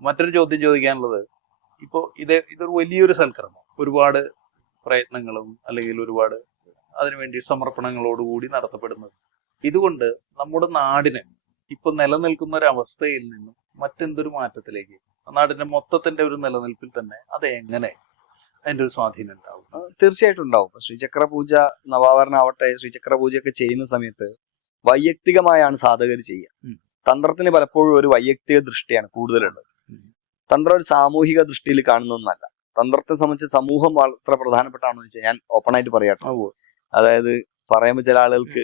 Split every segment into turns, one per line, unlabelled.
മറ്റൊരു ചോദ്യം ചോദിക്കാനുള്ളത് ഇപ്പോൾ ഇത് ഇതൊരു വലിയൊരു സൽക്കരണം ഒരുപാട് പ്രയത്നങ്ങളും അല്ലെങ്കിൽ ഒരുപാട് അതിനുവേണ്ടി സമർപ്പണങ്ങളോടുകൂടി നടത്തപ്പെടുന്നത്. ഇതുകൊണ്ട് നമ്മുടെ നാടിന് ഇപ്പൊ നിലനിൽക്കുന്ന ഒരു അവസ്ഥയിൽ നിന്നും മറ്റെന്തൊരു മാറ്റത്തിലേക്ക് നാടിന്റെ മൊത്തത്തിന്റെ ഒരു നിലനിൽപ്പിൽ തന്നെ അത് എങ്ങനെ അതിന്റെ ഒരു സ്വാധീനം ഉണ്ടാവും?
തീർച്ചയായിട്ടും ഉണ്ടാവും. ശ്രീചക്ര പൂജ നവാവരണമാവട്ടെ ശ്രീചക്ര പൂജയൊക്കെ ചെയ്യുന്ന സമയത്ത് വൈയക്തികമായാണ് സാധകർ ചെയ്യുക. തന്ത്രത്തിന് പലപ്പോഴും ഒരു വൈയക്തിക ദൃഷ്ടിയാണ് കൂടുതലുള്ളത്. തന്ത്രം ഒരു സാമൂഹിക ദൃഷ്ടിയിൽ കാണുന്ന ഒന്നല്ല. തന്ത്രത്തെ സംബന്ധിച്ച് സമൂഹം വളരെ പ്രധാനപ്പെട്ടാണെന്ന് വെച്ചാൽ ഞാൻ ഓപ്പൺ ആയിട്ട് പറയാട്ടോ. അതായത് പറയുമ്പോൾ ചില ആളുകൾക്ക്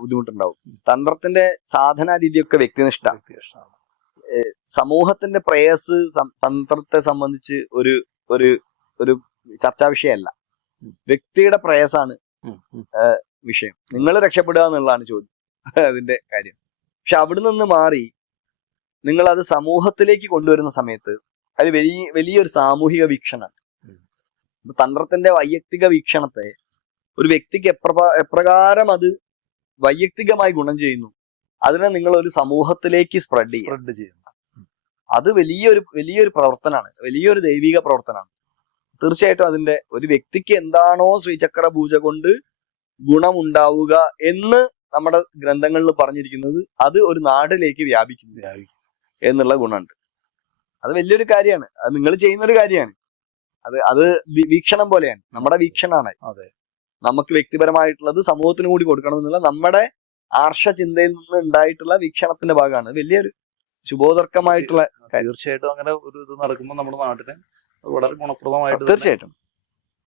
ബുദ്ധിമുട്ടുണ്ടാവും. തന്ത്രത്തിന്റെ സാധനാ രീതിയൊക്കെ വ്യക്തിനിഷ്ഠ. സമൂഹത്തിന്റെ പ്രേയസ് തന്ത്രത്തെ സംബന്ധിച്ച് ഒരു ഒരു ഒരു ചർച്ചാ വിഷയമല്ല. വ്യക്തിയുടെ പ്രേയസാണ്. വിഷയം. നിങ്ങൾ രക്ഷപ്പെടുക എന്നുള്ളതാണ് ചോദ്യം. അതിന്റെ കാര്യം. പക്ഷെ അവിടെ നിന്ന് മാറി നിങ്ങൾ അത് സമൂഹത്തിലേക്ക് കൊണ്ടുവരുന്ന സമയത്ത് അത് വലിയ വലിയൊരു സാമൂഹിക വീക്ഷണമാണ് തന്ത്രത്തിന്റെ വൈയക്തിക വീക്ഷണത്തെ ഒരു വ്യക്തിക്ക് എപ്രകാ എപ്രകാരം അത് വൈയക്തികമായി ഗുണം ചെയ്യുന്നു അതിനെ നിങ്ങൾ ഒരു സമൂഹത്തിലേക്ക് സ്പ്രെഡ്
സ്പ്രെഡ് ചെയ്യുന്നു.
അത് വലിയൊരു വലിയൊരു പ്രവർത്തനമാണ് വലിയൊരു ദൈവിക പ്രവർത്തനമാണ്. തീർച്ചയായിട്ടും അതിന്റെ ഒരു വ്യക്തിക്ക് എന്താണോ ശ്രീചക്ര പൂജ കൊണ്ട് ഗുണമുണ്ടാവുക എന്ന് നമ്മുടെ ഗ്രന്ഥങ്ങളിൽ പറഞ്ഞിരിക്കുന്നത് അത് ഒരു നാട്ടിലേക്ക് വ്യാപിക്കുന്നു.
വ്യാപിക്കും.
എന്നുള്ള ഗുണമുണ്ട്. അത് വലിയൊരു കാര്യമാണ്. അത് നിങ്ങൾ ചെയ്യുന്ന ഒരു കാര്യമാണ്. അത് അത് വീക്ഷണം പോലെയാണ്. നമ്മുടെ വീക്ഷണമാണ്.
അതെ.
നമുക്ക് വ്യക്തിപരമായിട്ടുള്ളത് സമൂഹത്തിന് കൂടി കൊടുക്കണം എന്നുള്ള നമ്മുടെ ആർഷ ചിന്തയിൽ നിന്ന് ഉണ്ടായിട്ടുള്ള വീക്ഷണത്തിന്റെ ഭാഗമാണ്. വലിയൊരു ശുഭോദർക്കമായിട്ടുള്ള.
തീർച്ചയായിട്ടും അങ്ങനെ ഒരു ഇത് നടക്കുമ്പോൾ നമ്മുടെ നാട്ടിന് വളരെ ഗുണപ്രദമായിട്ട്
തീർച്ചയായിട്ടും.